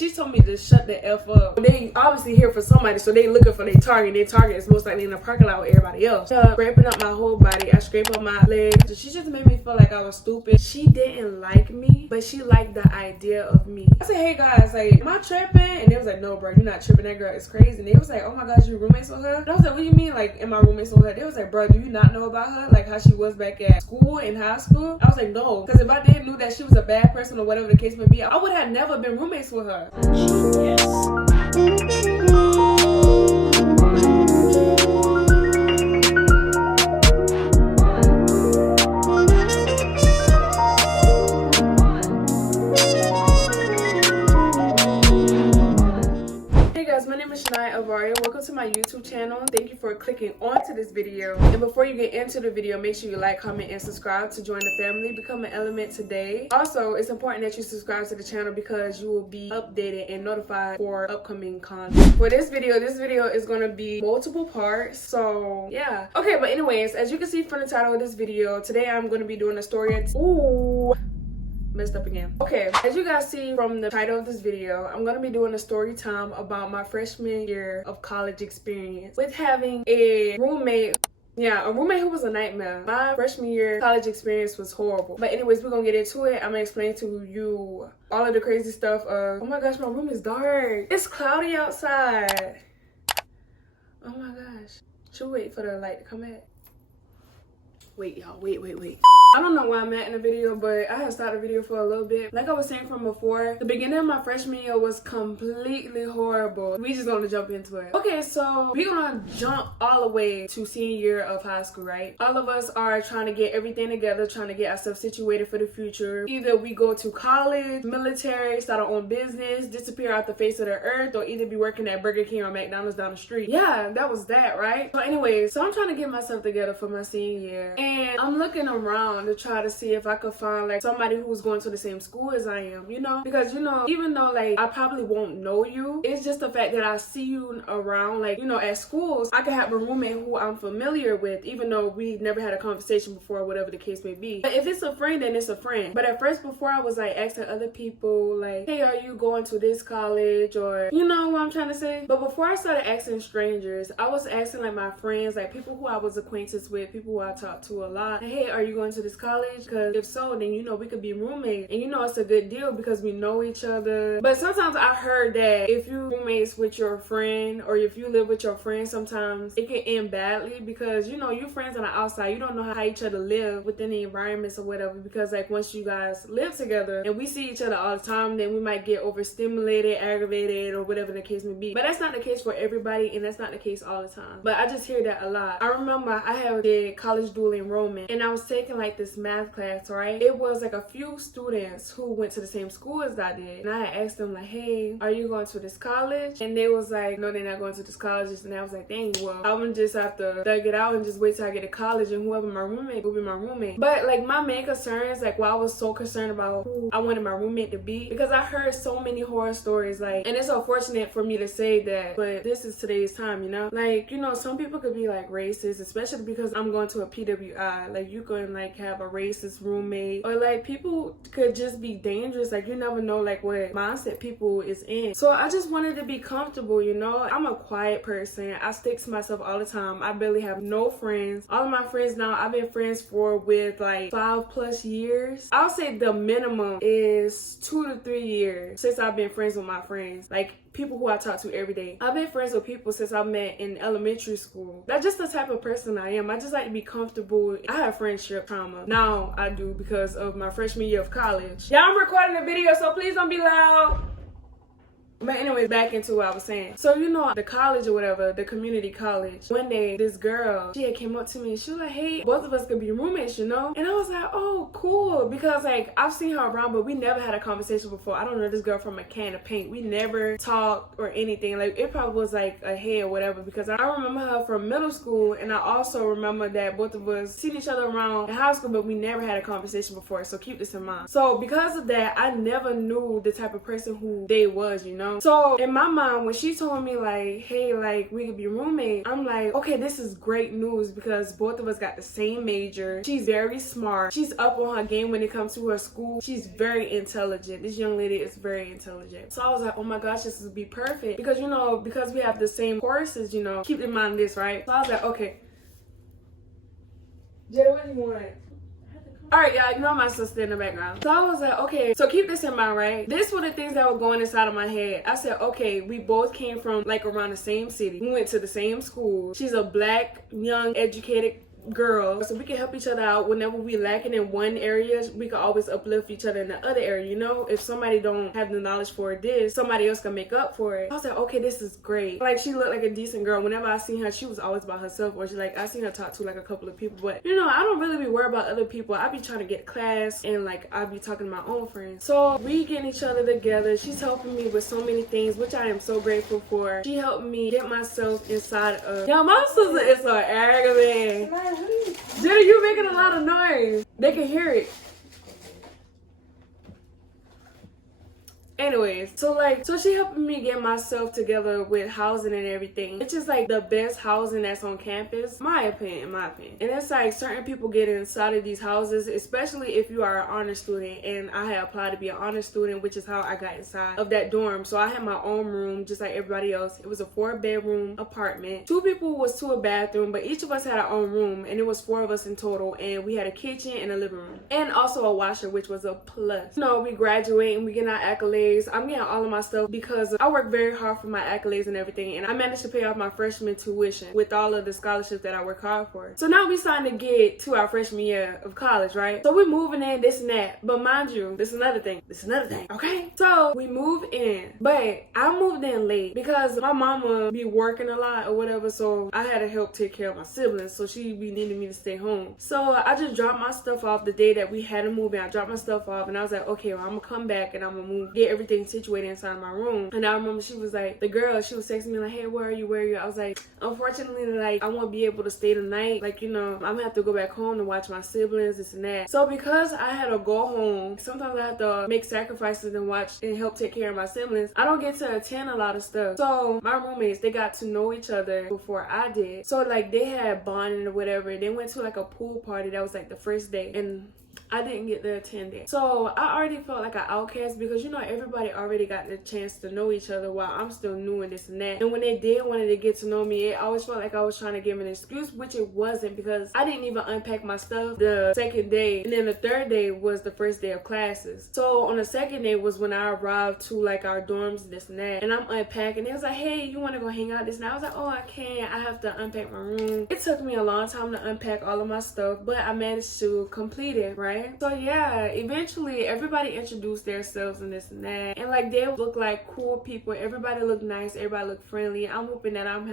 She told me to shut the F up. They obviously here for somebody, so they looking for their target. Their target is most likely in the parking lot with everybody else. Scraping up my whole body. I scraped up my legs. She just made me feel like I was stupid. She didn't like me, but she liked the idea of me. I said, hey guys, like, am I tripping? And they was like, no, bro, you're not tripping. That girl is crazy. And they was like, oh my gosh, you roommates with her? And I was like, what do you mean, like, am I roommates with her? They was like, bro, do you not know about her? Like, how she was back at school, in high school? I was like, no. Because if I didn't know that she was a bad person or whatever the case may be, I would have never been roommates with her. Yes. My name is Shaniya Welcome to my YouTube channel. Thank you for clicking onto this video. And before you get into the video, make sure you like, comment, and subscribe to join the family. Become an element today. Also, it's important that you subscribe to the channel because you will be updated and notified for upcoming content. For this video is going to be multiple parts. So yeah. Okay, but anyways, as you can see from the title of this video, today I'm going to be doing a story. Ooh. Messed up again. Okay, as you guys see from the title of this video, I'm gonna be doing a story time about my freshman year of college experience with having a roommate. Yeah, a roommate who was a nightmare. My freshman year college experience was horrible. But anyways, we're gonna get into it. I'm gonna explain to you all of the crazy stuff of, oh my gosh, my room is dark. It's cloudy outside. Oh my gosh. Should we wait for the light to come back? Wait, y'all, wait. I don't know where I'm at in the video, but I had started the video for a little bit. Like I was saying from before, the beginning of my freshman year was completely horrible. We just gonna jump into it. Okay, so we're gonna jump all the way to senior year of high school, right? All of us are trying to get everything together, trying to get ourselves situated for the future. Either we go to college, military, start our own business, disappear off the face of the earth, or either be working at Burger King or McDonald's down the street. Yeah, that was that, right? So anyways, so I'm trying to get myself together for my senior year. And I'm looking around to try to see if I could find like somebody who was going to the same school as I am, you know? Because, you know, even though like I probably won't know you, it's just the fact that I see you around, like, you know, at schools, I could have a roommate who I'm familiar with, even though we never had a conversation before, whatever the case may be. But if it's a friend, then it's a friend. But at first, before I was like asking other people like, hey, are you going to this college? Or, you know what I'm trying to say? But before I started asking strangers, I was asking like my friends, like people who I was acquainted with, people who I talked to a lot. Like, hey, are you going to this college? Because if so, then you know we could be roommates, and you know it's a good deal because we know each other. But sometimes I heard that if you roommates with your friend, or if you live with your friend, sometimes it can end badly because, you know, you friends on the outside, you don't know how each other live within the environments or whatever. Because like once you guys live together and we see each other all the time, then we might get overstimulated, aggravated, or whatever the case may be. But that's not the case for everybody, and that's not the case all the time. But I just hear that a lot. I remember I had did college dual enrollment, and I was taking like this math class, right? It was like a few students who went to the same school as I did, and I had asked them like, hey, are you going to this college? And they was like, no, they're not going to this college. And I was like, dang, well, I'm gonna just have to thug it out and just wait till I get to college, and whoever my roommate will be my roommate. But like my main concern is like, why I was so concerned about who I wanted my roommate to be, because I heard so many horror stories, like, and it's unfortunate for me to say that, but this is today's time, you know? Like, you know, some people could be like racist, especially because I'm going to a PWI. Like, you can like have a racist roommate, or like people could just be dangerous. Like, you never know like what mindset people is in. So I just wanted to be comfortable, you know? I'm a quiet person. I stick to myself all the time. I barely have no friends. All of my friends now, I've been friends with like 5+ years. I'll say the minimum is 2 to 3 years since I've been friends with my friends. Like people who I talk to every day. I've been friends with people since I met in elementary school. That's just the type of person I am. I just like to be comfortable. I have friendship trauma. Now I do because of my freshman year of college. Yeah, I'm recording a video, so please don't be loud. But anyways, back into what I was saying. So, you know, the college or whatever, the community college, one day this girl, she had came up to me and she was like, hey, both of us could be roommates, you know? And I was like, oh, cool. Because like I've seen her around, but we never had a conversation before. I don't know this girl from a can of paint. We never talked or anything. Like it probably was like a hey or whatever, because I remember her from middle school, and I also remember that both of us seen each other around in high school, but we never had a conversation before. So keep this in mind. So because of that, I never knew the type of person who they was, you know? So in my mind, when she told me like, hey, like we could be roommates, I'm like, okay, this is great news because both of us got the same major. She's very smart. She's up on her game when it comes to her school. She's very intelligent. This young lady is very intelligent. So I was like, oh my gosh, this would be perfect because, you know, because we have the same courses, you know, keep in mind this, right? So I was like, okay. Jada, what do you want? Alright, y'all, ignore my sister in the background. So I was like, okay, so keep this in mind, right? This were the things that were going inside of my head. I said, okay, we both came from like around the same city. We went to the same school. She's a black, young, educated girl, so we can help each other out whenever we lacking in one area. We can always uplift each other in the other area, you know. If somebody don't have the knowledge for this, somebody else can make up for it. I was like, okay, this is great. Like, she looked like a decent girl. Whenever I seen her, she was always by herself, or she like I seen her talk to like a couple of people, but you know, I don't really be worried about other people. I be trying to get class and like I be talking to my own friends. So we getting each other together. She's helping me with so many things, which I am so grateful for. She helped me get myself inside of my sister is so aggravating. Jenna, you making a lot of noise. They can hear it. Anyways, so she helping me get myself together with housing and everything. It's just like the best housing that's on campus, in my opinion. And it's like certain people get inside of these houses, especially if you are an honor student. And I had applied to be an honor student, which is how I got inside of that dorm. So I had my own room, just like everybody else. It was a 4-bedroom apartment. 2 people was to a bathroom, but each of us had our own room, and it was 4 of us in total. And we had a kitchen and a living room, and also a washer, which was a plus. You know, we graduate and we get our accolades. I'm getting all of my stuff because I work very hard for my accolades and everything, and I managed to pay off my freshman tuition with all of the scholarships that I work hard for. So now we starting to get to our freshman year of college, right? So we're moving in, this and that. But mind you, this is another thing, okay? So we move in, but I moved in late because my mama be working a lot or whatever, so I had to help take care of my siblings, so she be needing me to stay home. So I just dropped my stuff off the day that we had to move in. I dropped my stuff off and I was like, okay, well, I'm gonna come back and I'm gonna move, get everything situated inside my room. And I remember she was like, the girl, she was texting me like, hey, where are you? I was like, unfortunately, like, I won't be able to stay the night. Like, you know, I'm gonna have to go back home to watch my siblings, this and that. So because I had to go home, sometimes I have to make sacrifices and watch and help take care of my siblings. I don't get to attend a lot of stuff. So my roommates, they got to know each other before I did. So like they had bonding or whatever. They went to like a pool party that was like the first day, and I didn't get to attend it. So I already felt like an outcast because, you know, everybody already got the chance to know each other while I'm still new and this and that. And when they did wanted to get to know me, it always felt like I was trying to give an excuse, which it wasn't, because I didn't even unpack my stuff the second day. And then the third day was the first day of classes. So on the second day was when I arrived to like our dorms, this and that. And I'm unpacking. It was like, hey, you want to go hang out this night? I was like, oh, I can't. I have to unpack my room. It took me a long time to unpack all of my stuff, but I managed to complete it, right? So yeah, eventually everybody introduced themselves and this and that, and like they look like cool people. Everybody looked nice, everybody looked friendly. I'm hoping that I'm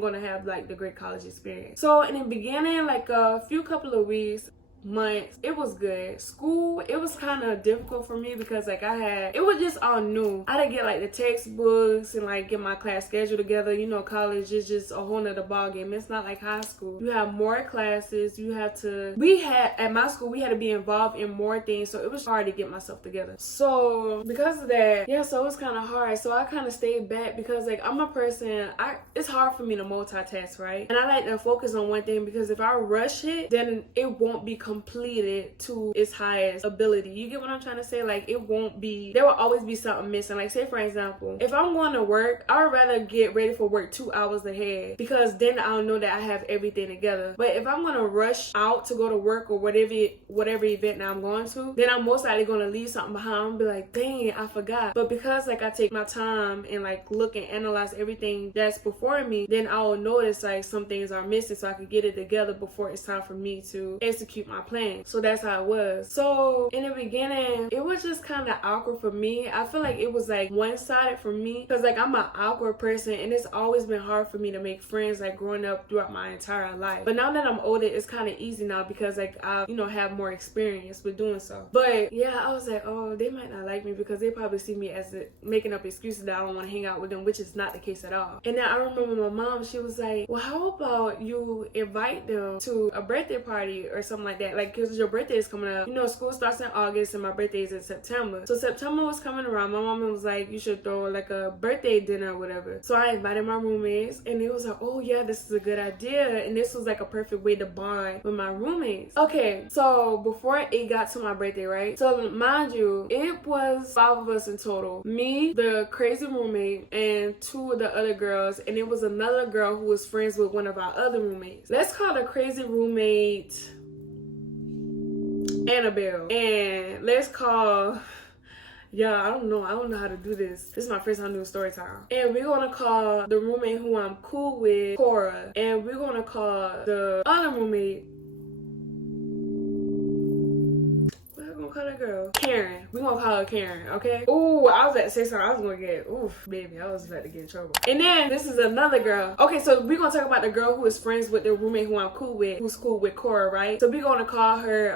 gonna have like the great college experience. So in the beginning, like a couple of weeks, months, it was good. School, it was kind of difficult for me because like it was just all new. I didn't get like the textbooks and like get my class schedule together. You know, college is just a whole nother ball game. It's not like high school. You have more classes. At my school, we had to be involved in more things, so it was hard to get myself together. So because of that, yeah, so it was kind of hard. So I kind of stayed back because like I'm a person, it's hard for me to multitask, right? And I like to focus on one thing because if I rush it, then it won't be completed to its highest ability. You get what I'm trying to say? Like there will always be something missing. Like say for example, if I'm going to work, I would rather get ready for work 2 hours ahead because then I'll know that I have everything together. But if I'm going to rush out to go to work or whatever event that I'm going to, then I'm most likely going to leave something behind and be like, dang, I forgot. But because like I take my time and like look and analyze everything that's before me, then I'll notice like some things are missing so I can get it together before it's time for me to execute my plan. So that's how it was. So in the beginning, it was just kind of awkward for me. I feel like it was like one-sided for me because like I'm an awkward person and it's always been hard for me to make friends like growing up throughout my entire life. But now that I'm older, it's kind of easy now because like I have more experience with doing so. But yeah, I was like, oh, they might not like me because they probably see me as making up excuses that I don't want to hang out with them, which is not the case at all. And then I remember my mom, she was like, well, how about you invite them to a birthday party or something like that? like, because your birthday is coming up. You know, school starts in August and my birthday is in September. So September was coming around. My mama was like, you should throw like a birthday dinner or whatever. So I invited my roommates and it was like, oh yeah, this is a good idea. And this was like a perfect way to bond with my roommates. Okay, so before it got to my birthday, right? So mind you, it was 5 of us in total. Me, the crazy roommate, and 2 of the other girls. And it was another girl who was friends with one of our other roommates. Let's call the crazy roommate Annabelle. And let's call... Yeah, I don't know how to do this. This is my first time doing story time. And we're gonna call the roommate who I'm cool with Cora. And we're gonna call the other roommate, call that girl Karen. We gonna call her Karen, okay? Ooh, I was about to say something. I was gonna get, oof, baby, I was about to get in trouble. And then this is another girl. Okay, so we gonna talk about the girl who is friends with the roommate who I'm cool with, who's cool with Cora, right? So we gonna call her,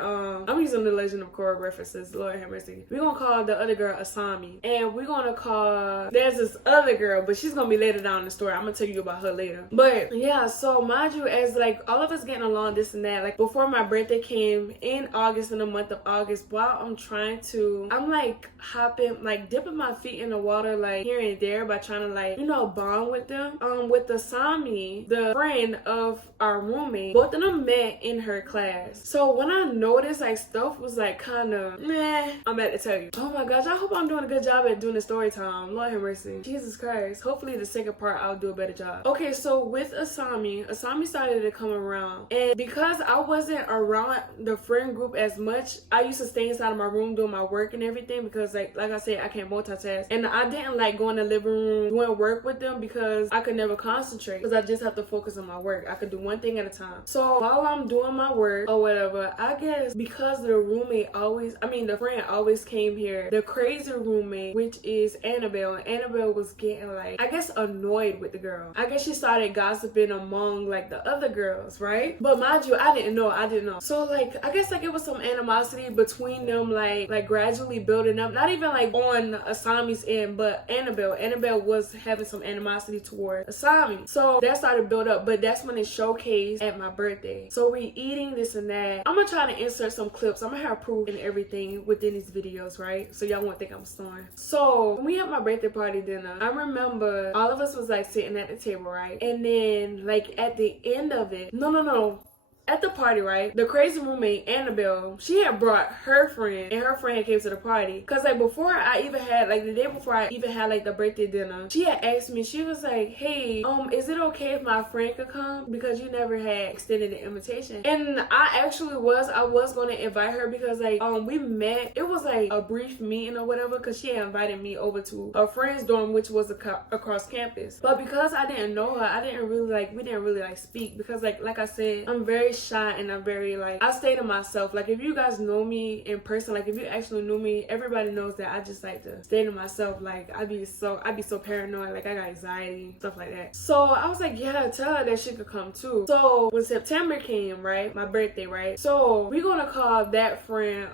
I'm using the Legend of Korra references, Lord have mercy. We gonna call the other girl Asami. And we gonna call, there's this other girl, but she's gonna be later down in the story. I'm gonna tell you about her later. But yeah, so mind you, as like all of us getting along, this and that, like before my birthday came in August, in the month of August, while I'm like hopping, like dipping my feet in the water, like here and there, by trying to like, you know, bond with them. With Asami, the friend of our roommate, both of them met in her class. So when I noticed like stuff was like kind of meh, I'm about to tell you. Oh my gosh, I hope I'm doing a good job at doing the story time. Lord have mercy. Jesus Christ. Hopefully the second part I'll do a better job. Okay, so with Asami started to come around, and because I wasn't around the friend group as much, I used to stay inside of my room doing my work and everything, because like I said, I can't multitask, and I didn't like going to the living room doing work with them because I could never concentrate, because I just have to focus on my work. I could do one thing at a time. So while I'm doing my work or whatever, I guess because the roommate the friend always came here, the crazy roommate, which is Annabelle, and Annabelle was getting like, I guess, annoyed with the girl. I guess she started gossiping among like the other girls, right? But mind you, I didn't know. So like, I guess like it was some animosity between them, like gradually building up. Not even like on Asami's end, but Annabelle was having some animosity toward Asami. So that started build up, but that's when it showcased at my birthday. So we eating this and that. I'm gonna try to insert some clips. I'm gonna have proof and everything within these videos, right? So y'all won't think I'm snoring. So when we had my birthday party dinner, I remember all of us was like sitting at the table, right? And then like at the end of it, no. At the party, right, the crazy roommate Annabelle, she had brought her friend, and her friend came to the party. Cause like before I even had, like the day before I even had like the birthday dinner, she had asked me, she was like, hey, is it okay if my friend could come, because you never had extended an invitation? And I was gonna invite her, because like we met, it was like a brief meeting or whatever, cause she had invited me over to her friend's dorm, which was across campus. But because I didn't know her, we didn't really like speak, because like I said, I'm very shy, and I'm very like, I stay to myself. Like if you guys know me in person, like if you actually knew me, everybody knows that I just like to stay to myself. Like I'd be so paranoid, like I got anxiety, stuff like that. So I was like, yeah, tell her that she could come too. So when September came, right, my birthday, right, so we're gonna call that friend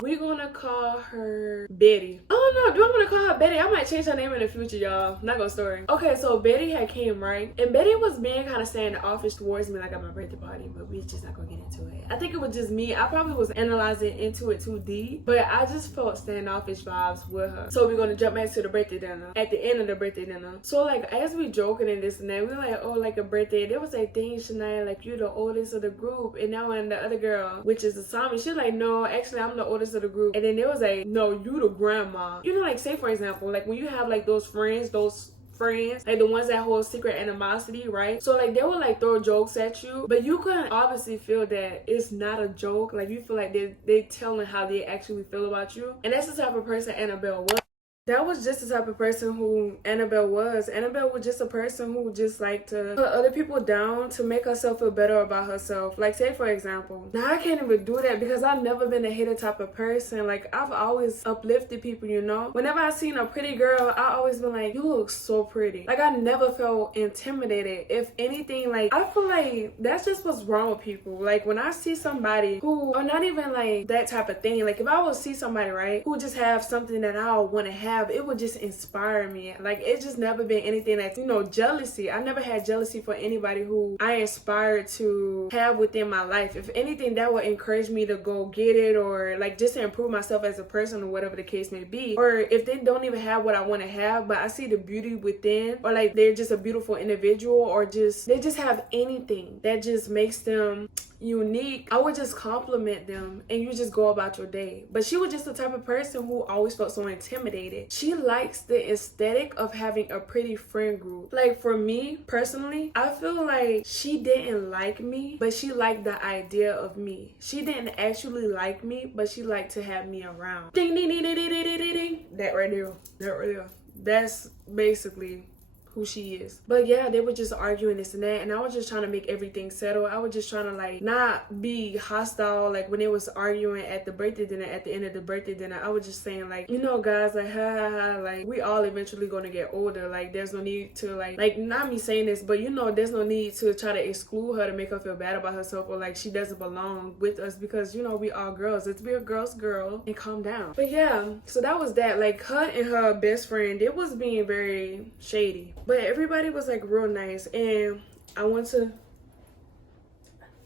we're gonna call her Betty. I don't know, do I want to call her Betty? I might change her name in the future, y'all. Not gonna story. Okay, so Betty had came, right? And Betty was being kind of standoffish towards me, like at my birthday party, but we just not gonna get into it. I think it was just me. I probably was analyzing into it too deep, but I just felt standoffish vibes with her. So we're gonna jump back to the birthday dinner. At the end of the birthday dinner, so like as we joking and this and that, we were like, oh, like a birthday. There was like, dang, Shaniya, like you're the oldest of the group. And now when the other girl, which is Asami, she's like, no, actually I'm the oldest of the group. And then there was like, no, you the grandma. You know, like say for example, like when you have like those friends, like the ones that hold secret animosity, right? So like they would like throw jokes at you, but you couldn't obviously feel that it's not a joke. Like you feel like they telling how they actually feel about you. And that's the type of person Annabelle was. That was just the type of person who Annabelle was. Annabelle was just a person who just liked to put other people down to make herself feel better about herself. Like say for example, now I can't even do that because I've never been a hater type of person. Like I've always uplifted people, you know? Whenever I seen a pretty girl, I always been like, you look so pretty. Like I never felt intimidated. If anything, like I feel like that's just what's wrong with people. Like when I see somebody who, or not even like that type of thing, like if I would see somebody, right, who just have something that I want to have, have, it would just inspire me. Like, it's just never been anything that's, you know, jealousy. I never had jealousy for anybody who I inspired to have within my life. If anything, that would encourage me to go get it, or like just to improve myself as a person, or whatever the case may be. Or if they don't even have what I want to have, but I see the beauty within, or like they're just a beautiful individual, or just they just have anything that just makes them unique, I would just compliment them and you just go about your day. But she was just the type of person who always felt so intimidated. She likes the aesthetic of having a pretty friend group. Like, for me personally, I feel like she didn't like me, but she liked the idea of me. She didn't actually like me, but she liked to have me around. Ding ding ding ding ding ding ding ding. That right there. That's basically who she is. But yeah, they were just arguing this and that, and I was just trying to make everything settle. I was just trying to like not be hostile. Like when they was arguing at the birthday dinner, at the end of the birthday dinner, I was just saying like, you know guys, like ha ha ha, like we all eventually gonna get older. Like there's no need to like not me saying this, but you know, there's no need to try to exclude her to make her feel bad about herself, or like she doesn't belong with us, because you know we all girls. Let's be a girl's girl and calm down. But yeah, so that was that. Like her and her best friend, it was being very shady. But everybody was like real nice, and I went to.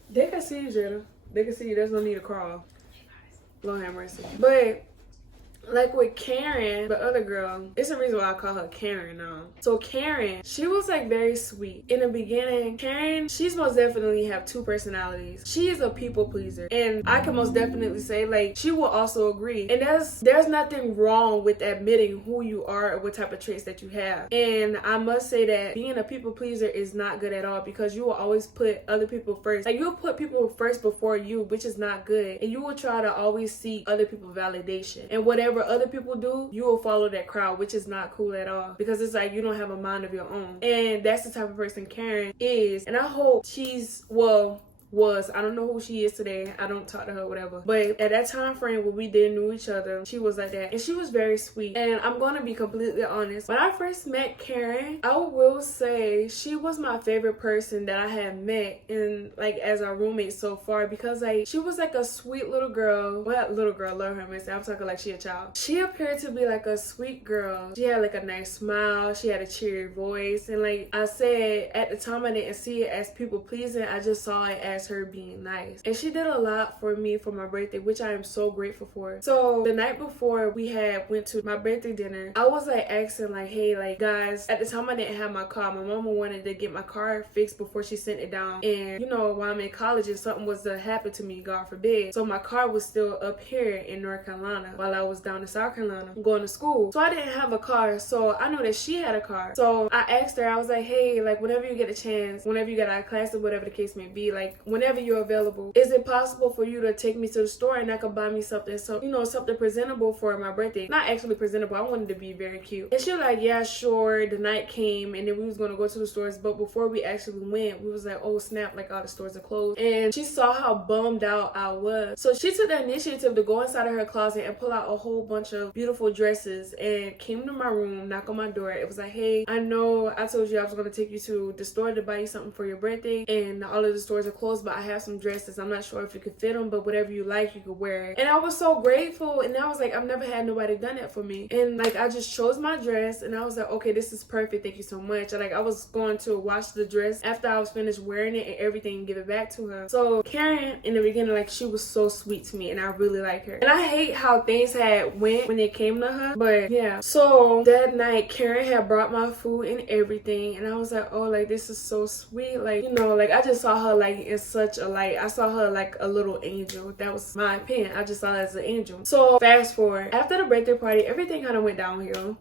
They can see you, Jada. They can see you. There's no need to crawl. Lord have mercy. But like with Karen, the other girl, it's the reason why I call her Karen now. So Karen, she was like very sweet. In the beginning, Karen, she's most definitely have two personalities. She is a people pleaser. And I can most definitely say like she will also agree. And there's nothing wrong with admitting who you are or what type of traits that you have. And I must say that being a people pleaser is not good at all, because you will always put other people first. Like you'll put people first before you, which is not good. And you will try to always seek other people's validation. And whatever other people do, you will follow that crowd, which is not cool at all, because it's like you don't have a mind of your own. And that's the type of person Karen is. And I hope she's, I don't know who she is today. I don't talk to her, whatever. But at that time frame when we didn't know each other, she was like that. And she was very sweet. And I'm going to be completely honest. When I first met Karen, I will say she was my favorite person that I had met in like as our roommate so far, because like she was like a sweet little girl. What little girl? Love her, miss. I'm talking like she a child. She appeared to be like a sweet girl. She had like a nice smile. She had a cheery voice. And like I said, at the time I didn't see it as people pleasing. I just saw it as her being nice. And she did a lot for me for my birthday, which I am so grateful for. So the night before we went to my birthday dinner, I was like asking like, hey, like guys, at the time I didn't have my car. My mama wanted to get my car fixed before she sent it down. And you know, while I'm in college, if something was to happen to me, God forbid, so my car was still up here in North Carolina while I was down in South Carolina going to school. So I didn't have a car, so I know that she had a car. So I asked her, I was like, hey, like whenever you get a chance, whenever you get out of class or whatever the case may be, like whenever you're available, is it possible for you to take me to the store and I could buy me something, so you know, something presentable for my birthday? Not actually presentable, I wanted to be very cute. And she was like, yeah, sure. The night came and then we was gonna go to the stores, but before we actually went, we was like, oh snap, like all the stores are closed. And she saw how bummed out I was, so she took the initiative to go inside of her closet and pull out a whole bunch of beautiful dresses and came to my room, knock on my door. It was like, hey, I know I told you I was gonna take you to the store to buy you something for your birthday, and all of the stores are closed, but I have some dresses. I'm not sure if you could fit them, but whatever you like, you could wear it. And I was so grateful, and I was like, I've never had nobody done that for me. And like I just chose my dress, and I was like, okay, this is perfect, thank you so much. And like I was going to wash the dress after I was finished wearing it and everything and give it back to her. So Karen in the beginning, like she was so sweet to me, and I really like her. And I hate how things had went when it came to her, but yeah. So that night Karen had brought my food and everything, and I was like, oh, like this is so sweet. Like, you know, like I just saw her like in such a light. I saw her like a little angel. That was my opinion. I just saw her as an angel. So fast forward, after the birthday party, everything kind of went downhill.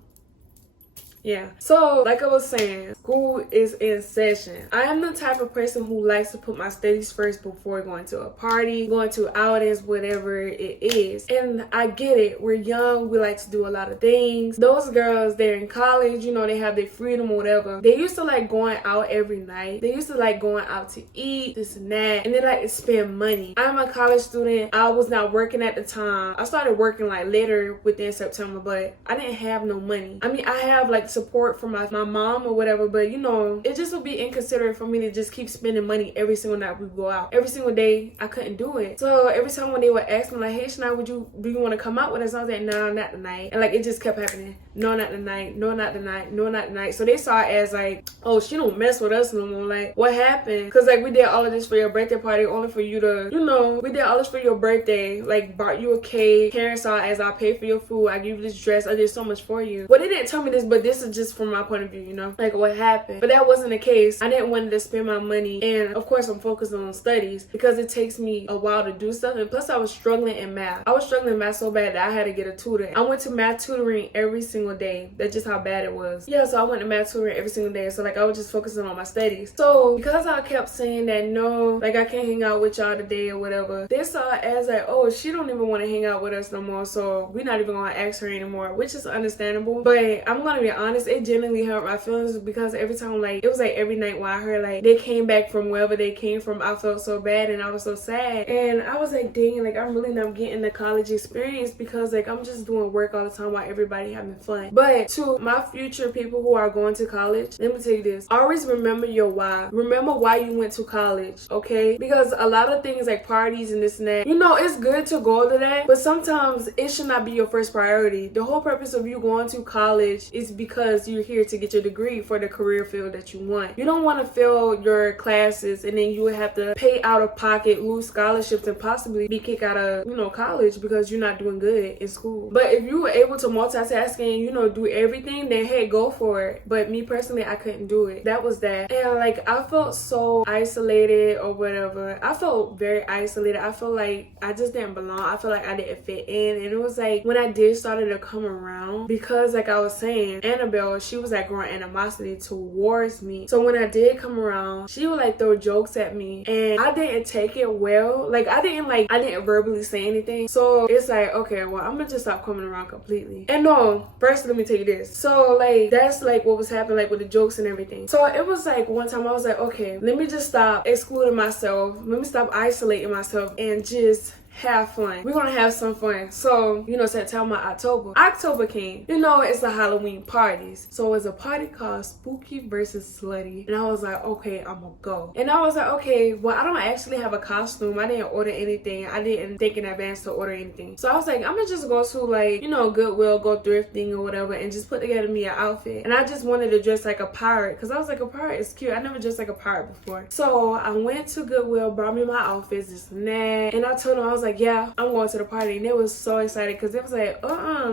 Yeah, so like I was saying, school is in session. I am the type of person who likes to put my studies first before going to a party, going to outings, whatever it is. And I get it, we're young, we like to do a lot of things. Those girls, they're in college, you know, they have their freedom or whatever. They used to like going out every night. They used to like going out to eat, this and that, and they like to spend money. I'm a college student. I was not working at the time. I started working like later within September, but I didn't have no money. I mean, I have like support from my mom or whatever, but you know, it just would be inconsiderate for me to just keep spending money every single night we go out. Every single day, I couldn't do it. So every time when they would ask me like, hey Shaniya, do you want to come out with us? I was like, no, not tonight. And like, it just kept happening. No, not tonight. No, not tonight. No, not tonight. So they saw it as like, oh, she don't mess with us no more. Like, what happened? Because like, we did all of this for your birthday party only for you to, you know, we did all this for your birthday. Like, bought you a cake. Parents saw it as I paid for your food. I gave you this dress. I did so much for you. Well, they didn't tell me this, but this is just from my point of view, you know, like what happened. But that wasn't the case. I didn't want to spend my money. And of course, I'm focused on studies because it takes me a while to do stuff. And plus, I was struggling in math. I was struggling in math so bad that I had to get a tutor. I went to math tutoring every single day. That's just how bad it was. Yeah, so I went to math tutoring every single day. So like, I was just focusing on my studies. So because I kept saying that no, like I can't hang out with y'all today or whatever, they saw it as like, oh, she don't even want to hang out with us no more. So we're not even gonna ask her anymore, which is understandable. But I'm gonna be honest, it genuinely hurt my feelings because every time, like, it was like every night when I heard like they came back from wherever they came from, I felt so bad and I was so sad. And I was like, dang, like I'm really not getting the college experience because like I'm just doing work all the time while everybody having fun. But to my future people who are going to college, let me tell you this, always remember your why. Remember why you went to college, okay? Because a lot of things like parties and this and that, you know, it's good to go to that, but sometimes it should not be your first priority. The whole purpose of you going to college is because you're here to get your degree for the career field that you want. You don't want to fail your classes and then you would have to pay out of pocket, lose scholarships, and possibly be kicked out of, you know, college because you're not doing good in school. But if you were able to multitask and, you know, do everything, then hey, go for it. But me personally, I couldn't do it. That was that. And like, I felt so isolated or whatever. I felt very isolated. I felt like I just didn't belong. I felt like I didn't fit in. And it was like when I did started to come around, because like I was saying, Annabelle, she was like growing animosity towards me. So when I did come around, she would like throw jokes at me and I didn't take it well. Like I didn't verbally say anything. So it's like, okay, well, I'm gonna just stop coming around completely. And no, first let me tell you this. So like that's like what was happening like with the jokes and everything. So it was like one time I was like, okay, let me just stop excluding myself. Let me stop isolating myself and just have fun. We're gonna have some fun. So, you know, September, October came. You know, it's the Halloween parties. So it's a party called Spooky versus Slutty. And I was like, okay, I'm gonna go. And I was like, okay, well, I don't actually have a costume. I didn't order anything. I didn't think in advance to order anything. So I was like, I'm gonna just go to like, you know, Goodwill, go thrifting or whatever, and just put together me an outfit. And I just wanted to dress like a pirate because I was like, a pirate is cute. I never dressed like a pirate before. So I went to Goodwill, brought me my outfits, this and that. And I told them, I was like, yeah, I'm going to the party. And they was so excited because it was like,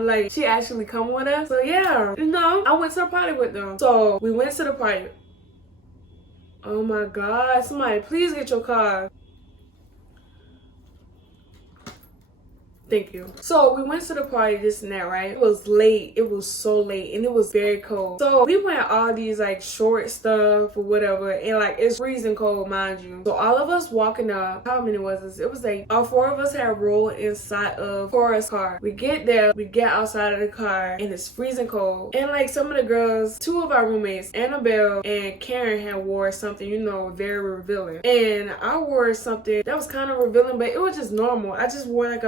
like she actually come with us. So yeah, you know, I went to the party with them. So we went to the party. Oh my God, somebody please get your car. Thank you. So we went to the party, this and that, right? It was late. It was so late and it was very cold. So we went all these like short stuff or whatever, and like it's freezing cold, mind you. So all of us walking up, how many was this? It was like all four of us had rolled inside of Cora's car. We get there, we get outside of the car, and it's freezing cold. And like some of the girls, two of our roommates, Annabelle and Karen, had wore something, you know, very revealing. And I wore something that was kind of revealing, but it was just normal. I just wore like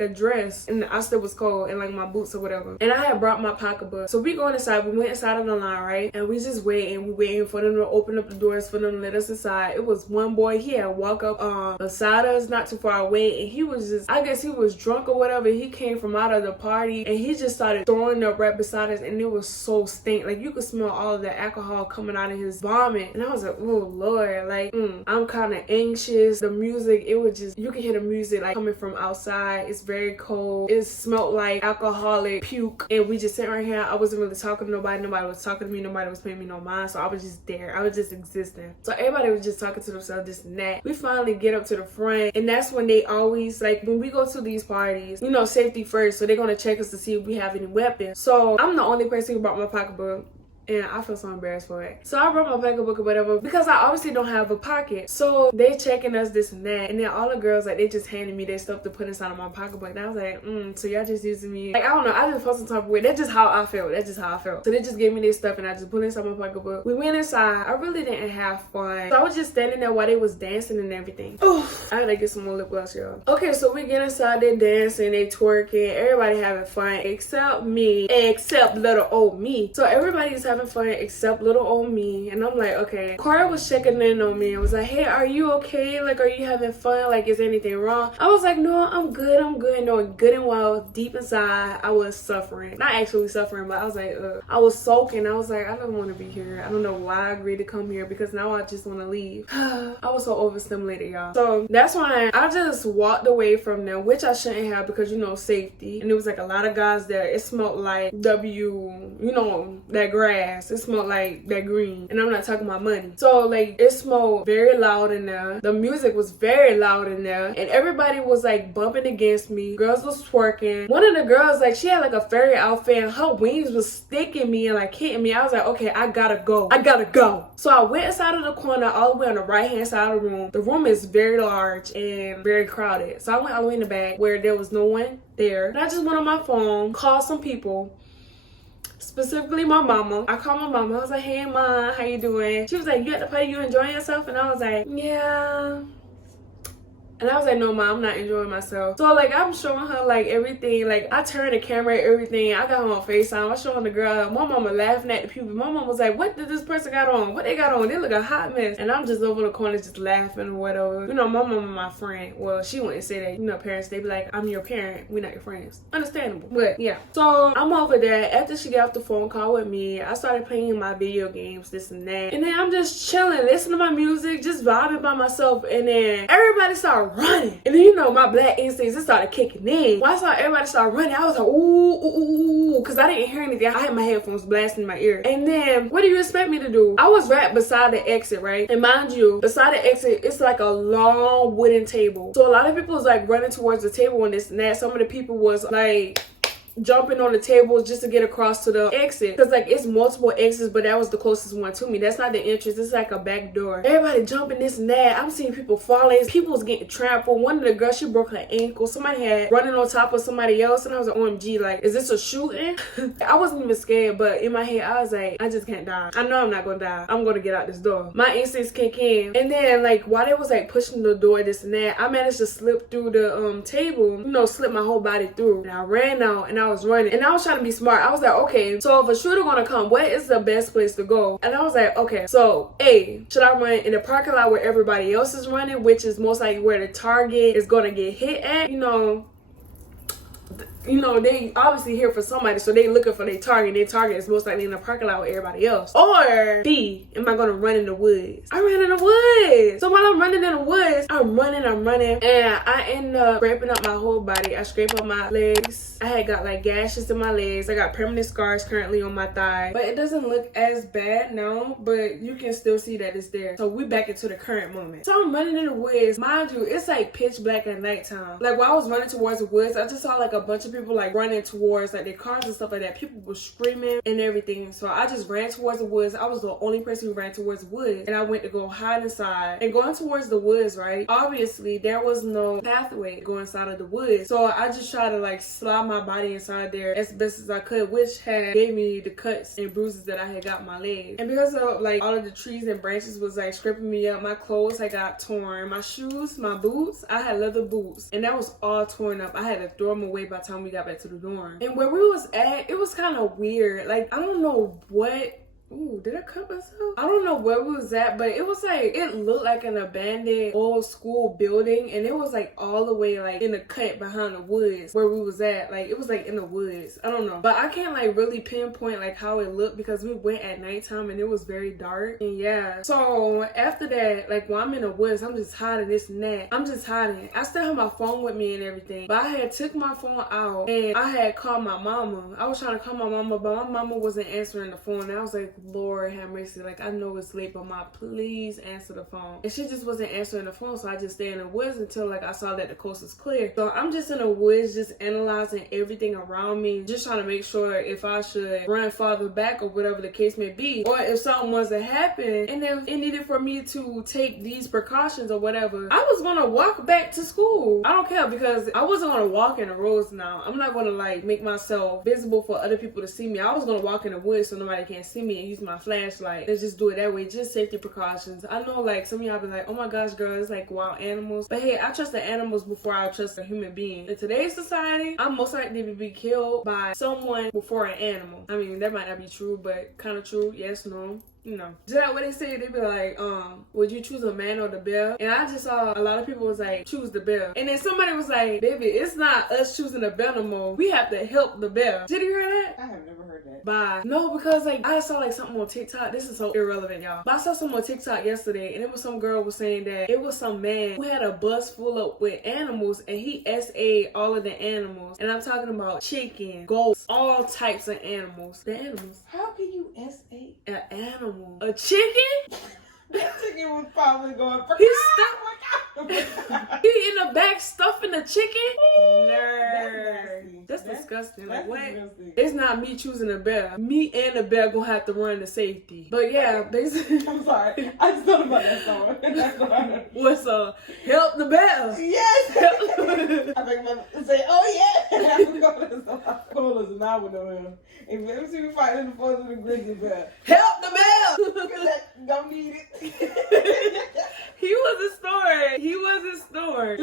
a dress, and I still was cold, and like my boots or whatever. And I had brought my pocketbook. So we going inside. We went inside of the line, right? And we just waiting. We waiting for them to open up the doors for them to let us inside. It was one boy. He had walk up beside us, not too far away, and he was just, I guess he was drunk or whatever. He came from out of the party, and he just started throwing up right beside us, and it was so stink. Like you could smell all of the alcohol coming out of his vomit. And I was like, oh Lord, like I'm kind of anxious. The music, it was just, you can hear the music like coming from outside. It's very cold. It smelled like alcoholic puke, and we just sitting right here. I wasn't really talking to nobody. Nobody was talking to me. Nobody was paying me no mind. So I was just there. I was just existing. So everybody was just talking to themselves, this and that. We finally get up to the front, and that's when they always, like, when we go to these parties, you know, safety first. So they're gonna check us to see if we have any weapons. So I'm the only person who brought my pocketbook. And I feel so embarrassed for it. So I brought my pocketbook or whatever because I obviously don't have a pocket. So they checking us this and that. And then all the girls, like, they just handed me their stuff to put inside of my pocketbook. And I was like, so y'all just using me. Like, I don't know. I just felt some type of way. That's just how I felt. That's just how I felt. So they just gave me their stuff and I just put it inside my pocketbook. We went inside. I really didn't have fun. So I was just standing there while they was dancing and everything. Oh, I gotta get some more lip gloss, y'all. Okay, so we get inside. They dancing. They twerking. Everybody having fun except me. Except little old me. So everybody's having fun except little old me. And I'm like, okay. Cora was checking in on me and was like, hey, are you okay? Like, are you having fun? Like, is anything wrong? I was like, no, I'm good. Knowing good and well, deep inside, I was suffering. Not actually suffering, but I was like, I was sulking. I was like, I don't want to be here. I don't know why I agreed to come here because now I just want to leave. I was so overstimulated, y'all. So that's why I just walked away from them, which I shouldn't have because, you know, safety. And there was like a lot of guys there. It smelled like that grass. It smelled like that green. And I'm not talking about money. So like it smelled very loud in there. The music was very loud in there. And everybody was like bumping against me. Girls was twerking. One of the girls, like, she had like a fairy outfit and her wings was sticking me and like hitting me. I was like, okay, I gotta go. So I went inside of the corner all the way on the right hand side of the room. The room is very large and very crowded. So I went all the way in the back where there was no one there. And I just went on my phone, called some people. Specifically my mama. I called my mama. I was like, hey ma, how you doing? She was like, you at the party, you enjoying yourself? And I was like, yeah. And I was like, no, mom, I'm not enjoying myself. So, like, I'm showing her, like, everything. Like, I turned the camera at everything. I got her on FaceTime. I was showing the girl. My mama laughing at the people. My mama was like, what did this person got on? What they got on? They look a hot mess. And I'm just over the corner just laughing or whatever. You know, my mama my friend. Well, she wouldn't say that. You know, parents, they be like, I'm your parent. We're not your friends. Understandable. But, yeah. So, I'm over there. After she got off the phone call with me, I started playing my video games, this and that. And then I'm just chilling, listening to my music, just vibing by myself. And then everybody started running. And then, you know, my black instincts, it started kicking in. When I saw everybody start running, I was like, ooh, because I didn't hear anything. I had my headphones blasting in my ear. And then, what do you expect me to do? I was right beside the exit, right? And mind you, beside the exit, it's like a long wooden table. So a lot of people was like running towards the table and this and that. Some of the people was like jumping on the tables just to get across to the exit, because like it's multiple exits, but that was the closest one to me. That's not the entrance, it's like a back door. Everybody jumping this and that. I'm seeing people falling, people was getting trampled. One of the girls, she broke her ankle. Somebody had running on top of somebody else, and I was like, OMG, like, is this a shooting? I wasn't even scared, but in my head I was like, I just can't die. I know I'm not gonna die. I'm gonna get out this door. My instincts kick in. And then like while they was like pushing the door, this and that, I managed to slip through the table, you know, slip my whole body through. And I ran out and I was running, and I was trying to be smart. I was like, okay, so if a shooter gonna come, what is the best place to go? And I was like, okay, so A, should I run in the parking lot where everybody else is running, which is most likely where the target is gonna get hit at? You know, they obviously here for somebody, so they looking for their target. Their target is most likely in the parking lot with everybody else. Or B, am I gonna run in the woods? I ran in the woods. So while I'm running in the woods, I'm running, and I end up scraping up my whole body. I scrape up my legs. I had got like gashes in my legs. I got permanent scars currently on my thigh, but it doesn't look as bad now, but you can still see that it's there. So we back into the current moment. So I'm running in the woods. Mind you, it's like pitch black at nighttime. Like while I was running towards the woods, I just saw like a bunch of people like running towards like their cars and stuff like that. People were screaming and everything. So I just ran towards the woods. I was the only person who ran towards the woods, and I went to go hide inside. And going towards the woods, right, obviously there was no pathway to go inside of the woods. So I just tried to like slide my body inside there as best as I could, which had gave me the cuts and bruises that I had got on my legs. And because of like all of the trees and branches was like scraping me up, my clothes had got torn. My shoes, my boots, I had leather boots, and that was all torn up. I had to throw them away by the time we got back to the dorm. And where we was at, it was kind of weird. Like I don't know what. Ooh, did I cut myself? I don't know where we was at, but it was like, it looked like an abandoned old school building, and it was like all the way like in the cut behind the woods where we was at. Like it was like in the woods. I don't know, but I can't like really pinpoint like how it looked because we went at nighttime and it was very dark. And yeah, so after that, like when I'm in the woods, I'm just hiding this and that. I'm just hiding. I still have my phone with me and everything, but I had took my phone out and I had called my mama. I was trying to call my mama, but my mama wasn't answering the phone. And I was like, Lord have mercy. Like, I know it's late, but Ma, please answer the phone. And she just wasn't answering the phone, so I just stayed in the woods until like I saw that the coast was clear. So I'm just in the woods, just analyzing everything around me, just trying to make sure if I should run farther back or whatever the case may be, or if something was to happen and if it needed for me to take these precautions or whatever, I was gonna walk back to school. I don't care, because I wasn't gonna walk in the roads now. I'm not gonna like make myself visible for other people to see me. I was gonna walk in the woods so nobody can see me and use my flashlight and just do it that way. Just safety precautions. I know like some of y'all be like, oh my gosh girl, it's like wild animals, but hey, I trust the animals before I trust a human being. In today's society, I'm most likely to be killed by someone before an animal. I mean, that might not be true, but kind of true. Yes, no. You know, just like what they say, they be like, would you choose a man or the bear? And I just saw a lot of people was like, choose the bear. And then somebody was like, baby, it's not us choosing the bear no more. We have to help the bear. Did you hear that? I have never heard that. Bye. No, because like I saw like something on TikTok. This is so irrelevant, y'all. But I saw something on TikTok yesterday, and it was some girl was saying that it was some man who had a bus full of with animals, and he SA'd all of the animals. And I'm talking about chicken, goats, all types of animals. The animals. How can you S8? An animal. A chicken? That chicken was probably going for He in the back stuffing the chicken? Nerd. That's disgusting. Like, what? Disgusting. It's not me choosing a bear. Me and the bear gonna have to run to safety. But yeah, basically. I'm sorry. I just thought about that song. What's help the bear? Yes. I think I'm gonna say, oh yeah. I'm going to Colas and I would know him. If you ever see me fighting in the forest with a grizzly bear, help the bear. Don't need it. He was a story. He wasn't snoring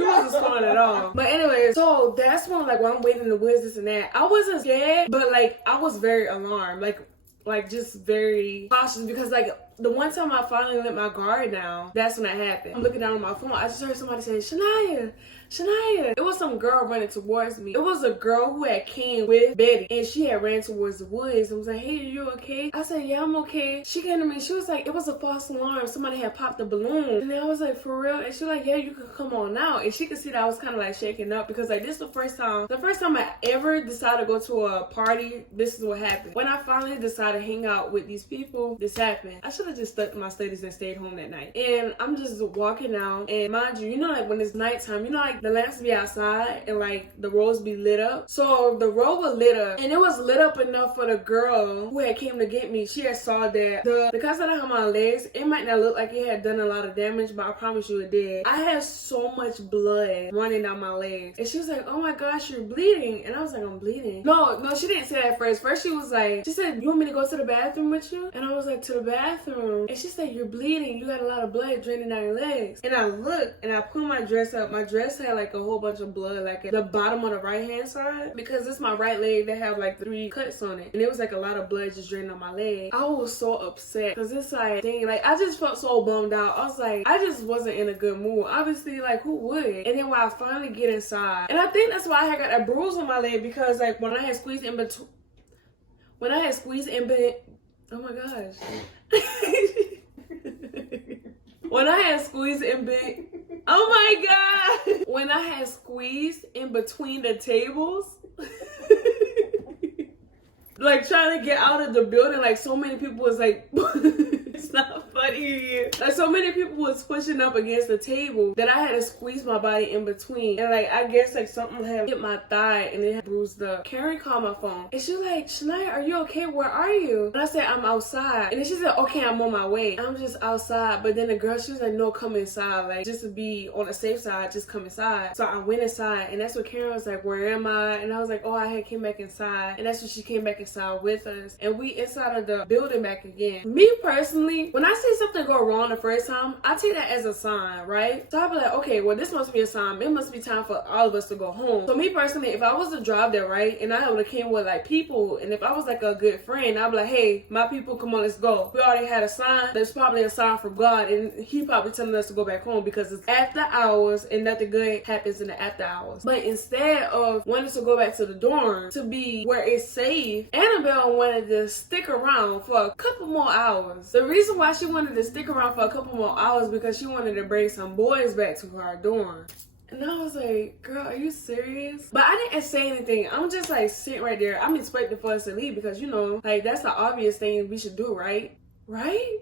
at all. But anyway, so that's when like when I'm waiting in the woods, this and that. I wasn't scared, but like I was very alarmed. Like just very cautious, because like the one time I finally let my guard down, that's when that happened. I'm looking down on my phone. I just heard somebody say, Shaniya. It was some girl running towards me. It was a girl who had came with Betty, and she had ran towards the woods and was like, hey, are you okay? I said, yeah, I'm okay. She came to me. She was like, it was a false alarm. Somebody had popped a balloon. And then I was like, for real? And she was like, yeah, you can come on now. And she could see that I was kind of like shaking up, because like this is the first time I ever decided to go to a party. This is what happened. When I finally decided to hang out with these people, this happened. I should have just stuck to my studies and stayed home that night. And I'm just walking out, and mind you, like when it's nighttime, like the lamps be outside and like the roads be lit up. So the road was lit up, and it was lit up enough for the girl who had came to get me. She had saw that because I didn't have my legs, it might not look like it had done a lot of damage, but I promise you it did. I had so much blood running down my legs, and she was like, oh my gosh, you're bleeding. And I was like, I'm bleeding. No, she didn't say that at first. First she was like, she said, you want me to go to the bathroom with you? And I was like, to the bathroom? And she said, you're bleeding. You got a lot of blood draining down your legs. And I looked and I pulled my dress up. My dress had like a whole bunch of blood like at the bottom on the right hand side, because it's my right leg that have like 3 cuts on it, and it was like a lot of blood just draining on my leg. I was so upset, because it's like, dang, like I just felt so bummed out. I was like, I just wasn't in a good mood. Obviously, like who would? And then when I finally get inside, and I think that's why I had got a bruise on my leg, because like when I had squeezed in between, oh my gosh. When I had squeezed oh my god! When I had squeezed in between the tables, like trying to get out of the building, like so many people was like, it's not funny here. Like so many people was pushing up against the table that I had to squeeze my body in between. And like, I guess like something had hit my thigh and it had bruised up. Karen called my phone and she was like, Shaniya, are you okay? Where are you? And I said, I'm outside. And then she said, okay, I'm on my way. I'm just outside. But then the girl, she was like, no, come inside. Like just to be on the safe side, just come inside. So I went inside, and that's what Karen was like, where am I? And I was like, oh, I had came back inside. And that's when she came back inside with us. And we inside of the building back again. Me personally, when I see something go wrong the first time, I take that as a sign, right? So I'll be like, okay, well, this must be a sign. It must be time for all of us to go home. So me personally, if I was to drive there, right, and I would have came with like people, and if I was like a good friend, I'd be like, hey, my people, come on, let's go. We already had a sign. There's probably a sign from God, and he probably telling us to go back home because it's after hours and nothing good happens in the after hours. But instead of wanting to go back to the dorm to be where it's safe, Annabelle wanted to stick around for a couple more hours. The reason why she wanted to stick around for a couple more hours because she wanted to bring some boys back to her dorm. And I was like, girl, are you serious? But I didn't say anything. I'm just like sitting right there. I'm expecting for us to leave because, you know, like that's the obvious thing we should do, right? Right?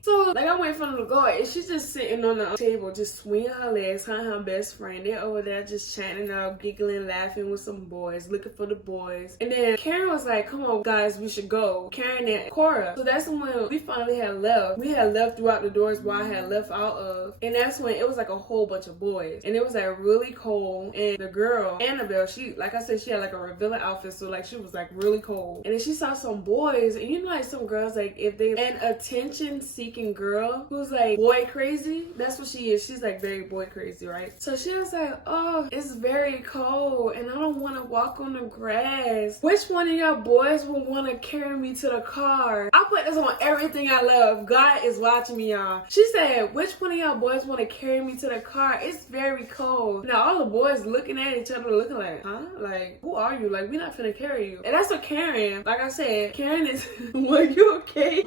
So, like, I went from the go, and she's just sitting on the table, just swinging her legs, her best friend. They're over there just chatting out, giggling, laughing with some boys, looking for the boys. And then Karen was like, come on, guys, we should go. Karen and Cora. So that's when we finally had left. We had left throughout the doors where I had left out of. And that's when it was like a whole bunch of boys. And it was like really cold. And the girl, Annabelle, she, like I said, she had like a revealing outfit. So, like, she was like really cold. And then she saw some boys. And you know, like some girls, like, if they, an attention-seeking girl who's like boy crazy, that's what she is. She's like very boy crazy, right? So she was like, oh, it's very cold and I don't want to walk on the grass. Which one of y'all boys will want to carry me to the car? I put this on everything I love. God is watching me, y'all. She said, which one of y'all boys want to carry me to the car? It's very cold. Now all the boys looking at each other looking like, huh? Like, who are you? Like, we're not finna carry you. And that's what Karen, like I said, Karen is, were you okay?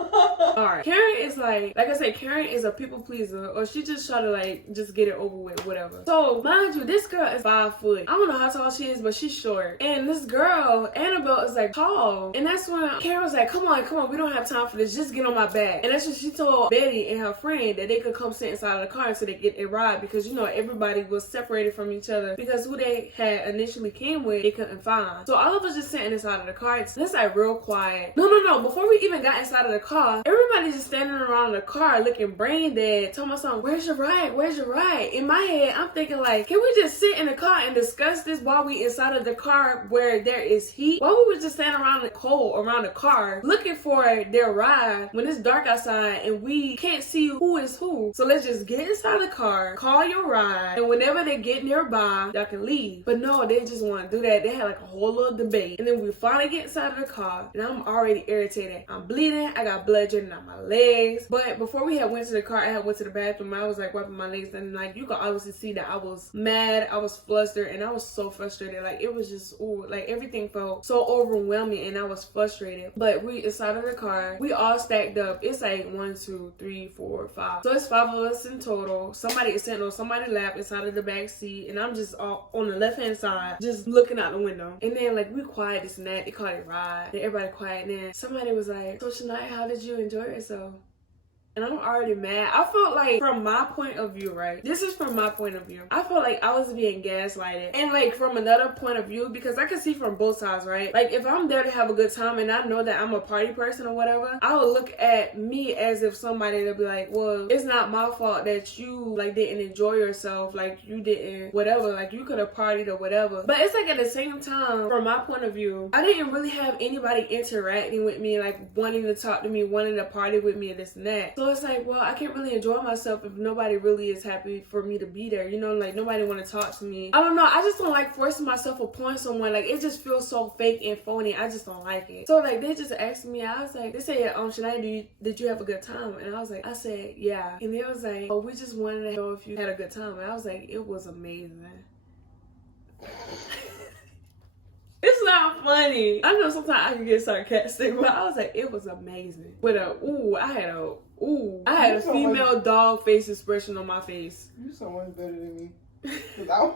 Alright, Karen is like I said, Karen is a people pleaser, or she just try to like just get it over with, whatever. So mind you, this girl is 5 foot. I don't know how tall she is, but she's short. And this girl, Annabelle, is like tall. And that's when Karen was like, come on, we don't have time for this. Just get on my back. And that's when she told Betty and her friend that they could come sit inside of the car so they get a ride, because you know everybody was separated from each other because who they had initially came with they couldn't find. So all of us just sitting inside of the car. It's like real quiet. No. Before we even got inside of the car, everybody's just standing around the car looking brain dead, telling my son, where's your ride? Where's your ride? In my head, I'm thinking like, can we just sit in the car and discuss this while we inside of the car where there is heat? Why we would just stand around the cold around the car looking for their ride when it's dark outside and we can't see who is who? So let's just get inside the car, call your ride, and whenever they get nearby, y'all can leave. But no, they just want to do that. They had like a whole little debate. And then we finally get inside of the car and I'm already irritated. I'm bleeding. I got blood dripping out my legs. But before we had went to the car, I had went to the bathroom. I was like wiping my legs, and like you could obviously see that I was mad, I was flustered, and I was so frustrated. Like it was just, ooh, like everything felt so overwhelming, and I was frustrated. But we inside of the car, we all stacked up. It's like 1, 2, 3, 4, 5. So it's 5 of us in total. Somebody is sitting on somebody's lap inside of the back seat, and I'm just all on the left hand side, just looking out the window. And then like we quiet this and that. They called it ride. Then everybody quiet. And then somebody was like, so Shaniya, how did you enjoy yourself? And I'm already mad. I felt like, from my point of view, right? This is from my point of view. I felt like I was being gaslighted. And like from another point of view, because I can see from both sides, right? Like if I'm there to have a good time and I know that I'm a party person or whatever, I would look at me as if somebody would be like, well, it's not my fault that you like didn't enjoy yourself, like you didn't whatever, like you could have partied or whatever. But it's like at the same time, from my point of view, I didn't really have anybody interacting with me, like wanting to talk to me, wanting to party with me and this and that. So it's like, well, I can't really enjoy myself if nobody really is happy for me to be there, you know, like nobody want to talk to me. I don't know, I just don't like forcing myself upon someone. Like it just feels so fake and phony. I just don't like it. So like they just asked me, I was like, they said, Shaniya, did you have a good time? And I said yeah. And they was like, oh, we just wanted to know if you had a good time. And I was like, it was amazing. It's not funny. I know sometimes I can get sarcastic, but I was like, it was amazing. With I had a female dog face expression on my face. You so much better than me.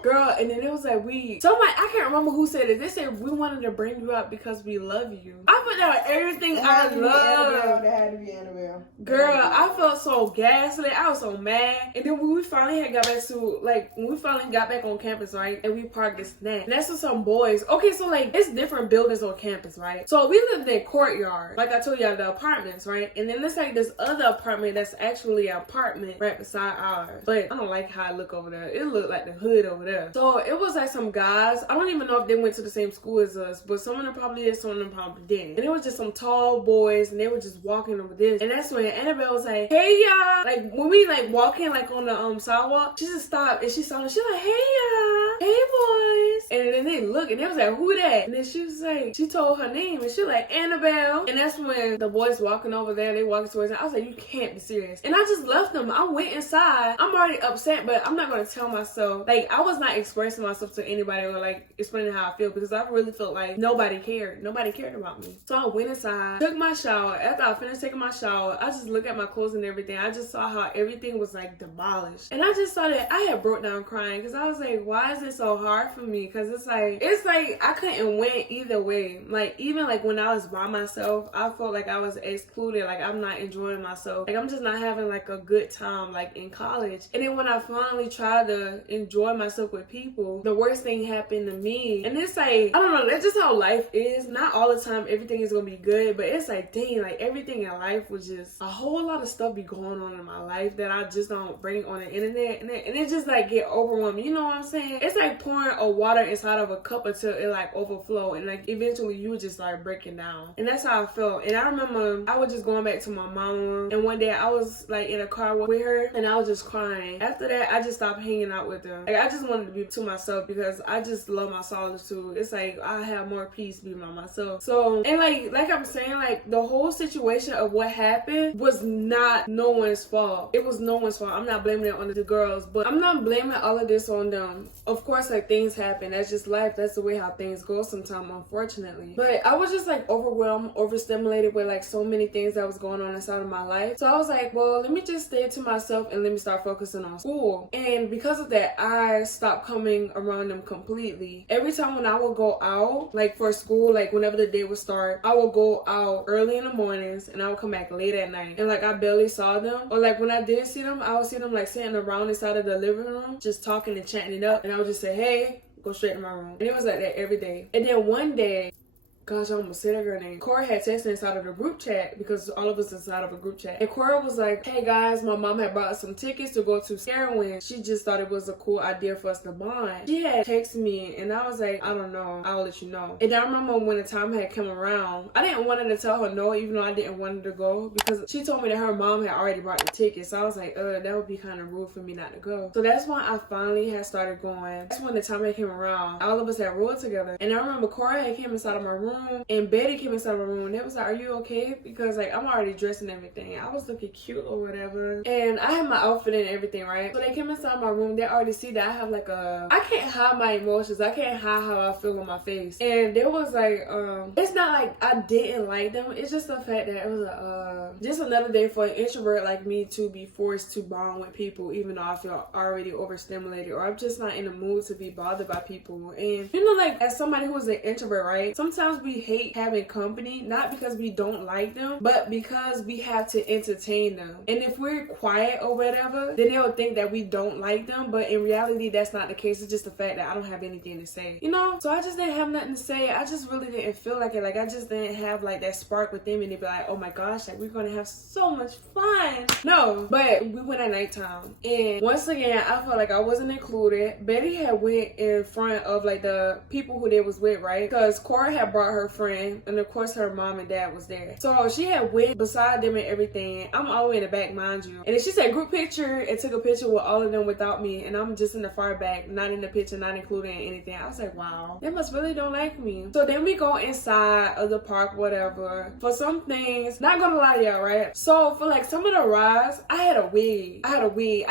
Girl, and then it was like I can't remember who said it. They said we wanted to bring you up because we love you. I put down everything I love. That had to be Annabelle. Girl, I felt so gaslit. I was so mad. And then when we finally got back on campus, right? And we parked this snack. And that's with some boys. Okay, so like it's different buildings on campus, right? So we lived in courtyard. Like I told y'all, the apartments, right? And then there's like this other apartment that's actually an apartment right beside ours. But I don't like how it look over there. It looked like the hood over there. So it was like some guys. I don't even know if they went to the same school as us, but some of them probably did, some of them probably didn't. And it was just some tall boys, and they were just walking over this. And that's when Annabelle was like, hey y'all. Like when we like walking like on the sidewalk, she just stopped and she saw them. She's like, hey y'all, hey boys. And then they look and they was like, who that? And then she was like, she told her name and she was like, Annabelle. And that's when the boys walking over there, they walking towards her. I was like, you can't be serious. And I just left them. I went inside. I'm already upset, but I'm not going to tell myself. Like, I was not expressing myself to anybody or like explaining how I feel because I really felt like nobody cared. Nobody cared about me. So I went inside, took my shower. After I finished taking my shower, I just looked at my clothes and everything. I just saw how everything was like demolished. And I just saw that I had broke down crying because I was like, why is it so hard for me? Because it's like I couldn't win either way. Like, even like when I was by myself, I felt like I was excluded. Like, I'm not enjoying myself. Like, I'm just not having like a good time like in college. And then when I finally tried to enjoy myself with people, the worst thing happened to me. And it's like, I don't know, that's just how life is. Not all the time everything is gonna be good, but it's like, dang, like everything in life was just a whole lot of stuff be going on in my life that I just don't bring on the internet, and it just like get overwhelming. You know what I'm saying? It's like pouring a water inside of a cup until it like overflow, and like eventually you just like breaking down. And that's how I felt. And I remember I was just going back to my mama, and one day I was like in a car with her and I was just crying. After that, I just stopped hanging out with them. Like, I just wanted to be to myself because I just love my solitude. It's like I have more peace being by myself. So, and like I'm saying, like the whole situation of what happened was not no one's fault. It was no one's fault. I'm not blaming it on the girls, but I'm not blaming all of this on them. Of course, like things happen. That's just life. That's the way how things go sometimes, unfortunately. But I was just like overwhelmed, overstimulated with like so many things that was going on inside of my life. So I was like, well, let me just stay to myself and let me start focusing on school. And because of that, I stopped coming around them completely. Every time when I would go out, like for school, like whenever the day would start, I would go out early in the mornings and I would come back late at night. And like I barely saw them. Or like when I did see them, I would see them like sitting around inside of the living room, just talking and chatting it up. And I would just say, hey, go straight to my room. And it was like that every day. And then one day, gosh, I almost said her name. Cora had texted inside of the group chat because all of us inside of a group chat. And Cora was like, hey guys, my mom had bought some tickets to go to Scarowin. She just thought it was a cool idea for us to bond. She had texted me and I was like, I don't know. I'll let you know. And I remember when the time had come around, I didn't want her to tell her no, even though I didn't want her to go because she told me that her mom had already bought the tickets. So I was like, that would be kind of rude for me not to go. So that's when I finally had started going. That's when the time had came around. All of us had rolled together. And I remember Cora had came inside of my room and Betty came inside my room and they was like, are you okay? Because like I'm already dressed and everything. I was looking cute or whatever. And I had my outfit and everything, right? So they came inside my room. They already see that I have like I can't hide my emotions. I can't hide how I feel on my face. And there was like, it's not like I didn't like them. It's just the fact that it was just another day for an introvert like me to be forced to bond with people, even though I feel already overstimulated or I'm just not in the mood to be bothered by people. And you know, like as somebody who is an introvert, right? Sometimes we hate having company, not because we don't like them, but because we have to entertain them. And if we're quiet or whatever, then they'll think that we don't like them, but in reality that's not the case. It's just the fact that I don't have anything to say, you know? So I just didn't have nothing to say. I just really didn't feel like it. Like I just didn't have like that spark with them and they'd be like, oh my gosh, like we're gonna have so much fun. No, but we went at nighttime and once again I felt like I wasn't included. Betty had went in front of like the people who they was with, right? Because Cora had brought her friend and of course her mom and dad was there. So she had went beside them and everything. I'm all the way in the back, mind you. And then she said group picture and took a picture with all of them without me. And I'm just in the far back, not in the picture, not including anything. I was like, wow, they must really don't like me. So then we go inside of the park, whatever. For some things, not gonna lie to y'all, right? So for like some of the rides, I had a wig. I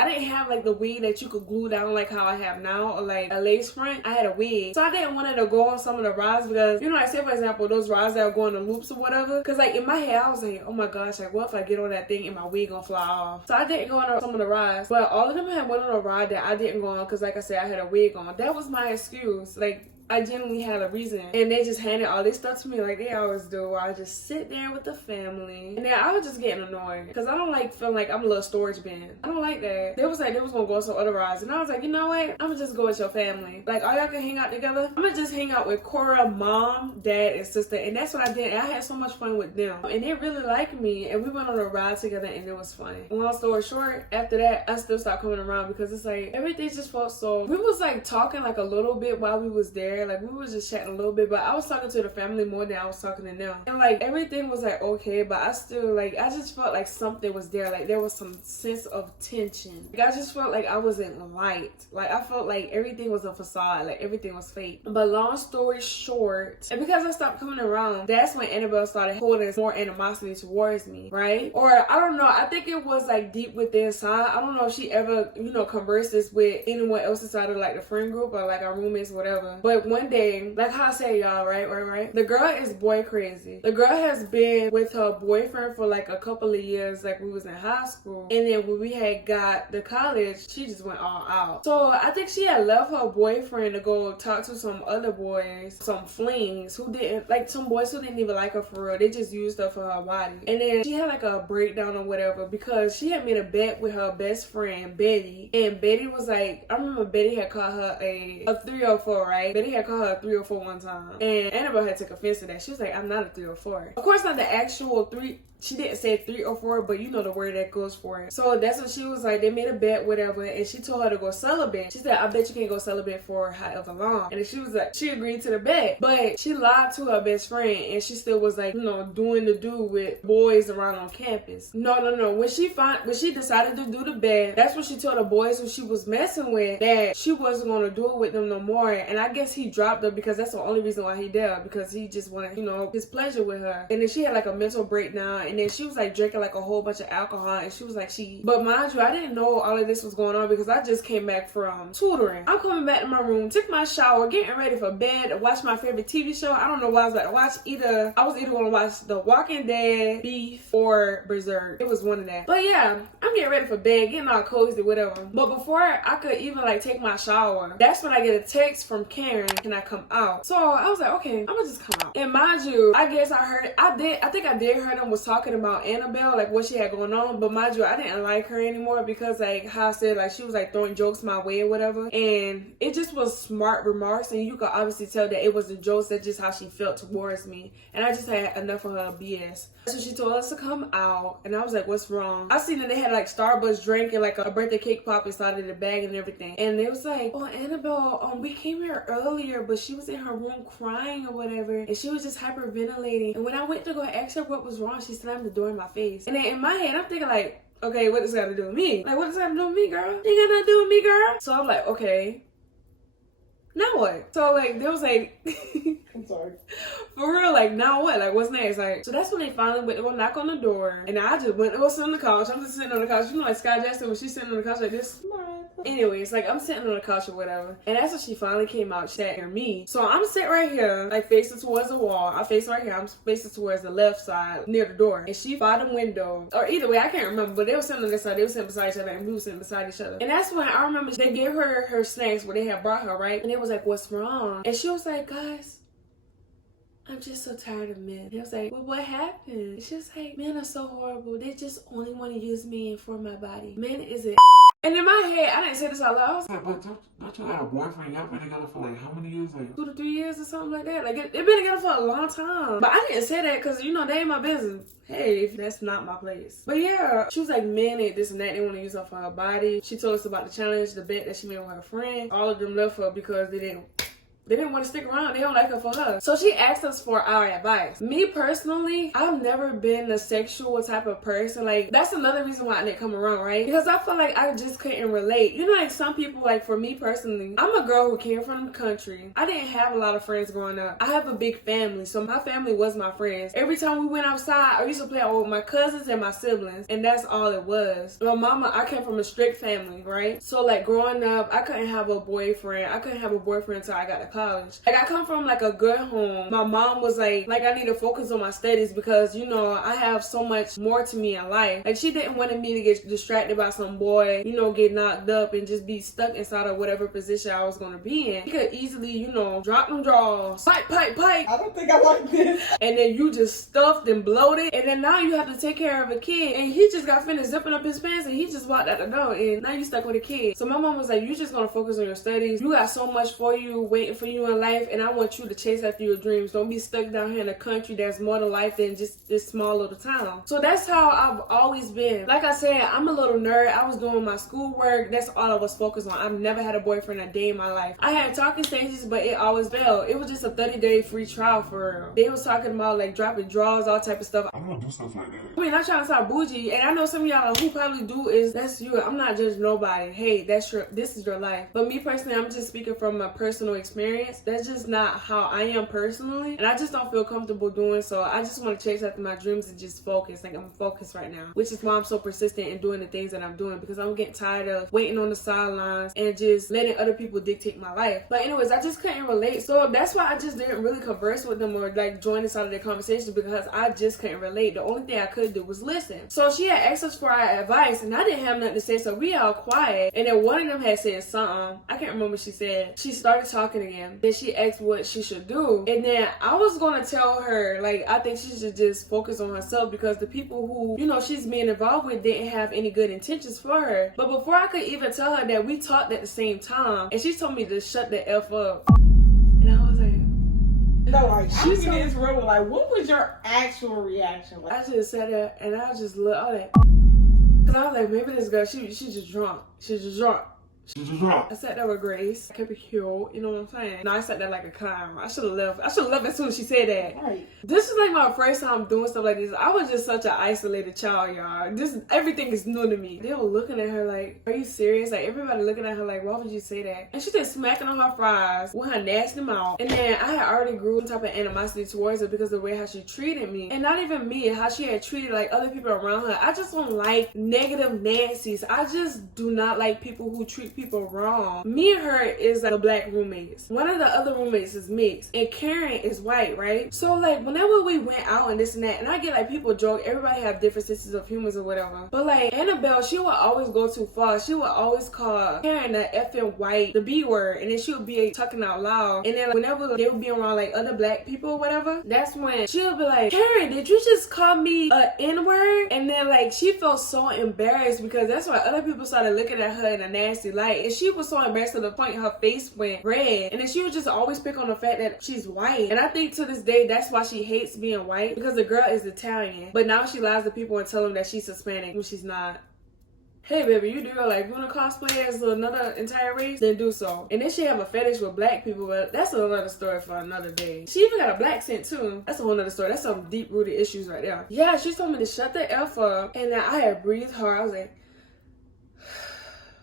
didn't have like the wig that you could glue down like how I have now or like a lace front. I had a wig. So I didn't want to go on some of the rides because, you know, like say for example, those rides that are going to loops or whatever. Because like in my head, I was like, oh my gosh, like what if I get on that thing and my wig gonna fly off? So I didn't go on some of the rides. But all of them had went on a ride that I didn't go on because like I said, I had a wig on. That was my excuse. Like I genuinely had a reason. And they just handed all this stuff to me like they always do, where I just sit there with the family. And then I was just getting annoyed because I don't like feeling like I'm a little storage bin. I don't like that. They was like, they was gonna go on some other rides. And I was like, you know what? I'm gonna just go with your family. Like, all y'all can hang out together. I'm gonna just hang out with Cora, mom, dad, and sister. And that's what I did. And I had so much fun with them. And they really liked me. And we went on a ride together and it was fun. Long story short, after that, I still stopped coming around because it's like, everything just felt so... We was like talking like a little bit while we was there. right? Like, we was just chatting a little bit, but I was talking to the family more than I was talking to them. And, like, everything was, like, okay, but I still, like, I just felt like something was there. Like, there was some sense of tension. Like, I just felt like I wasn't liked. Like, I felt like everything was a facade. Like, everything was fake. But long story short, and because I stopped coming around, that's when Annabelle started holding more animosity towards me, right? Or, I don't know, I think it was, like, deep within inside. I don't know if she ever, you know, conversed this with anyone else inside of, like, the friend group or, like, our roommates, whatever. But one day, like how I say, y'all, right? The girl is boy crazy. The girl has been with her boyfriend for, like, a couple of years, like, we was in high school. And then when we had got to college, she just went all out. So, I think she had left her boyfriend to go talk to some other boys, some flings who didn't, like, some boys who didn't even like her for real. They just used her for her body. And then she had, like, a breakdown or whatever because she had made a bet with her best friend, Betty. And Betty was like, I remember Betty had called her a 304, right? Betty had called her a 304 one time. And Annabelle had took offense to that. She was like, I'm not a 304. Of course, not the actual 3. She didn't say 304, but you know the word that goes for it. So that's what she was like. They made a bet, whatever, and she told her to go celibate. She said, I bet you can't go celibate for however long. And then she was like, she agreed to the bet. But she lied to her best friend, and she still was like, you know, doing the do with boys around on campus. No. When she decided to do the bet, that's when she told the boys who she was messing with that she wasn't going to do it with them no more. And I guess he dropped her because that's the only reason why he did, because he just wanted, you know, his pleasure with her. And then she had like a mental breakdown. And then she was like drinking like a whole bunch of alcohol, and she was like but mind you, I didn't know all of this was going on because I just came back from tutoring. I'm coming back to my room, took my shower, getting ready for bed, watch my favorite TV show. I don't know what I was about to watch. I was either going to watch The Walking Dead, Beef, or Berserk. It was one of that. But yeah, I'm getting ready for bed, getting all cozy, whatever. But before I could even like take my shower, that's when I get a text from Karen, can I come out? So I was like, okay, I'm gonna just come out. And mind you, I guess I think I did hear them was talking about Annabelle, like what she had going on, but mind you, I didn't like her anymore because like how I said, like she was like throwing jokes my way or whatever, and it just was smart remarks, and you could obviously tell that it wasn't jokes, that's just how she felt towards me, and I just had enough of her BS. So she told us to come out, and I was like, what's wrong? I seen that they had like Starbucks drink and like a birthday cake pop inside of the bag and everything, and it was like, oh Annabelle, we came here earlier, but she was in her room crying or whatever, and she was just hyperventilating, and when I went to go ask her what was wrong, she slammed the door in my face. And then in my head, I'm thinking like, okay, what does that got to do with me? Like, what does that got to do with me, girl? Ain't got nothing to do with me, girl. So I'm like, okay, now what? So like, there was like, I'm sorry. For real, like, now what? Like, what's next? Like, so that's when they finally went to go knock on the door, and I just went to go sit on the couch. I'm just sitting on the couch. You know, like Sky Jackson when she's sitting on the couch like this. Anyways, like I'm sitting on the couch or whatever, and that's when she finally came out. She sat near me, so I'm sitting right here, like facing towards the wall. I face right here. I'm facing towards the left side near the door, and she by the window, or either way, I can't remember. But they were sitting on this side. They were sitting beside each other, and we were sitting beside each other. And that's when I remember they gave her snacks what they had brought her, right? And it was like, what's wrong? And she was like, guys, I'm just so tired of men. And I was like, well, what happened? And she was like, men are so horrible. They just only want to use me for my body. Men isn't. And in my head, I didn't say this out loud. I was like, but don't you got a boyfriend? Y'all been together for like how many years? Like 2 to 3 years or something like that. Like, they've been together for a long time. But I didn't say that because, you know, they ain't my business. Hey, that's not my place. But yeah, she was like, men ain't this and that. They want to use her for her body. She told us about the challenge, the bet that she made with her friend. All of them left her because they didn't want to stick around. They don't like her for her. So she asked us for our advice. Me personally, I've never been a sexual type of person. Like, that's another reason why I didn't come around, right? Because I feel like I just couldn't relate. You know, like some people, like for me personally, I'm a girl who came from the country. I didn't have a lot of friends growing up. I have a big family, so my family was my friends. Every time we went outside, I used to play out with my cousins and my siblings, and that's all it was. My mama, I came from a strict family, right? So like growing up, I couldn't have a boyfriend. I couldn't have a boyfriend until I got to college. Like I come from like a good home. My mom was like I need to focus on my studies because, you know, I have so much more to me in life. Like she didn't want me to get distracted by some boy, you know, get knocked up and just be stuck inside of whatever position I was going to be in. You could easily, you know, drop them drawers, pipe. I don't think I like this. And then you just stuffed and bloated, and then now you have to take care of a kid, and he just got finished zipping up his pants and he just walked out the door, and now you stuck with a kid. So my mom was like, you just gonna focus on your studies. You got so much for you waiting for for you in life, and I want you to chase after your dreams. Don't be stuck down here in a country that's more to life than just this small little town. So that's how I've always been. Like I said, I'm a little nerd. I was doing my schoolwork. That's all I was focused on. I've never had a boyfriend a day in my life. I had talking stages, but it always failed. It was just a 30-day free trial for real. They was talking about like dropping draws, all type of stuff. I don't do stuff like that. I mean, I'm trying to sound bougie, and I know some of y'all who probably do is that's you. I'm not judging nobody. Hey, this is your life. But me personally, I'm just speaking from my personal experience. That's just not how I am personally, and I just don't feel comfortable doing so. I just want to chase after my dreams and just focus. Like I'm focused right now, which is why I'm so persistent in doing the things that I'm doing, because I'm getting tired of waiting on the sidelines and just letting other people dictate my life. But anyways, I just couldn't relate, so that's why I just didn't really converse with them or like join inside of their conversations, because I just couldn't relate. The only thing I could do was listen. So she had asked us for our advice, and I didn't have nothing to say, so we all quiet. And then one of them had said something. I can't remember what she said. She started talking again. Then she asked what she should do, and then I was gonna tell her like I think she should just focus on herself, because the people who she's being involved with didn't have any good intentions for her. But before I could even tell her that, we talked at the same time, and she told me to shut the F up. And I was like, no, like, I'm getting this real. Like, what was your actual reaction? Like, I just sat there and I just looked all that. Cause I was like, maybe this girl, she just drunk. She's just drunk. I sat there with Grace. I kept it cute, you know what I'm saying? No, I sat there like a clown. I should have left. I should have left as soon as she said that. Right. This is like my first time doing stuff like this. I was just such an isolated child, y'all. Everything is new to me. They were looking at her like, are you serious? Like, everybody looking at her like, why would you say that? And she just smacking on her fries with her nasty mouth. And then I had already grew some type of animosity towards her because of the way how she treated me. And not even me, how she had treated like other people around her. I just don't like negative Nancy's. I just do not like people who treat people wrong. Me and her is like a black roommates. One of the other roommates is mixed, and Karen is white, right? So like whenever we went out and this and that, and I get like people joke, everybody have different senses of humor or whatever, but like Annabelle, she would always go too far. She would always call Karen the effing white, the B word, and then she would be talking out loud. And then like, whenever they would be around like other black people or whatever, that's when she would be like, Karen, did you just call me a N-word? And then like she felt so embarrassed, because that's why other people started looking at her in a nasty light, and she was so embarrassed to the point her face went red. And then she would just always pick on the fact that she's white. And I think to this day that's why she hates being white, because the girl is Italian, but now she lies to people and tell them that she's Hispanic when she's not. Hey baby, you do like you wanna cosplay as another entire race, then do so. And then she have a fetish with black people, but that's another story for another day. She even got a black scent too. That's a whole nother story. That's some deep rooted issues right there. Yeah, she told me to shut the F up, and then I had breathed hard. I was like,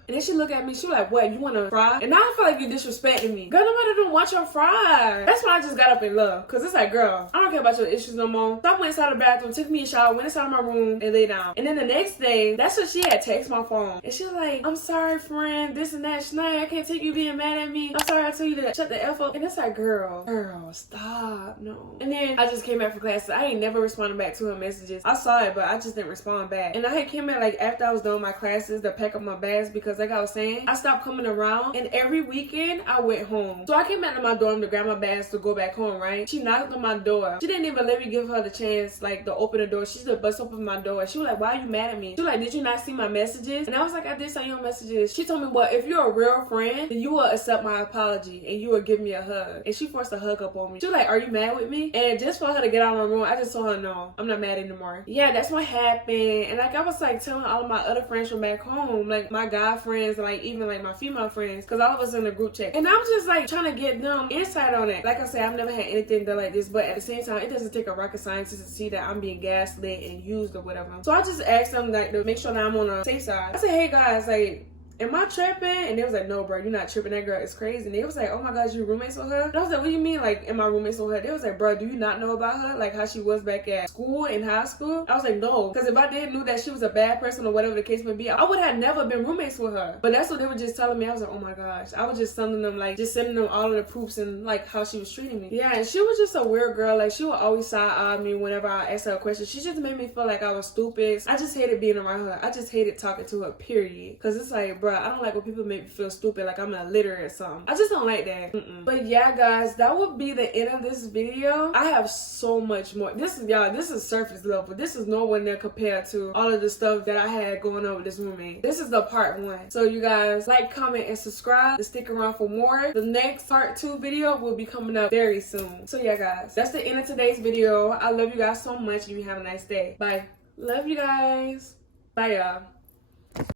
and then she looked at me, she was like, what, you wanna fry? And now I feel like you disrespecting me. Girl, nobody don't want your fry. That's when I just got up and left. Cause it's like, girl, I don't care about your issues no more. So I went inside the bathroom, took me a shower, went inside my room, and lay down. And then the next day, that's when she had text my phone. And she was like, I'm sorry, friend, this and that. Shaniya, I can't take you being mad at me. I'm sorry I told you to shut the F up. And it's like, girl, stop, no. And then I just came back from class. I ain't never responded back to her messages. I saw it, but I just didn't respond back. And I had came back like after I was done with my classes to pack up my bags, because like I was saying, I stopped coming around, and every weekend I went home. So I came back to my dorm to grab my bags to go back home, right? She knocked on my door. She didn't even let me give her the chance like to open the door. She just bust open my door. She was like, why are you mad at me? She was like, did you not see my messages? And I was like, I did see your messages. She told me, well, if you're a real friend, then you will accept my apology and you will give me a hug. And she forced a hug up on me. She was like, are you mad with me? And just for her to get out of my room, I just told her, no, I'm not mad anymore. Yeah, that's what happened. And like I was like telling all of my other friends from back home, like my guy friends, like even like my female friends, because all of us in the group chat, and I was just like trying to get them insight on it. Like I said, I've never had anything done like this, but at the same time, it doesn't take a rocket scientist to see that I'm being gaslit and used or whatever. So I just asked them like to make sure that I'm on the safe side. I said, hey guys, like, am I tripping? And they was like, no, bro, you're not tripping. That girl is crazy. And they was like, oh my gosh, you roommates with her? And I was like, what do you mean, like, am I roommates with her? They was like, bro, do you not know about her? Like, how she was back at school, in high school? I was like, no. Because if I did knew that she was a bad person or whatever the case may be, I would have never been roommates with her. But that's what they were just telling me. I was like, oh my gosh. I was just telling them, like, just sending them all of the proofs and, like, how she was treating me. Yeah, and she was just a weird girl. Like, she would always side-eye me whenever I asked her a question. She just made me feel like I was stupid. I just hated being around her. I just hated talking to her, period. Because it's like, bro, bro, I don't like when people make me feel stupid, like I'm illiterate or something. I just don't like that. But yeah, guys, that would be the end of this video. I have so much more. This is surface level. This is nowhere near compared to all of the stuff that I had going on with this roommate. This is the part 1. So you guys like, comment, and subscribe to stick around for more. The next part 2 video will be coming up very soon. So yeah, guys, that's the end of today's video. I love you guys so much, and you have a nice day. Bye. Love you guys. Bye, y'all.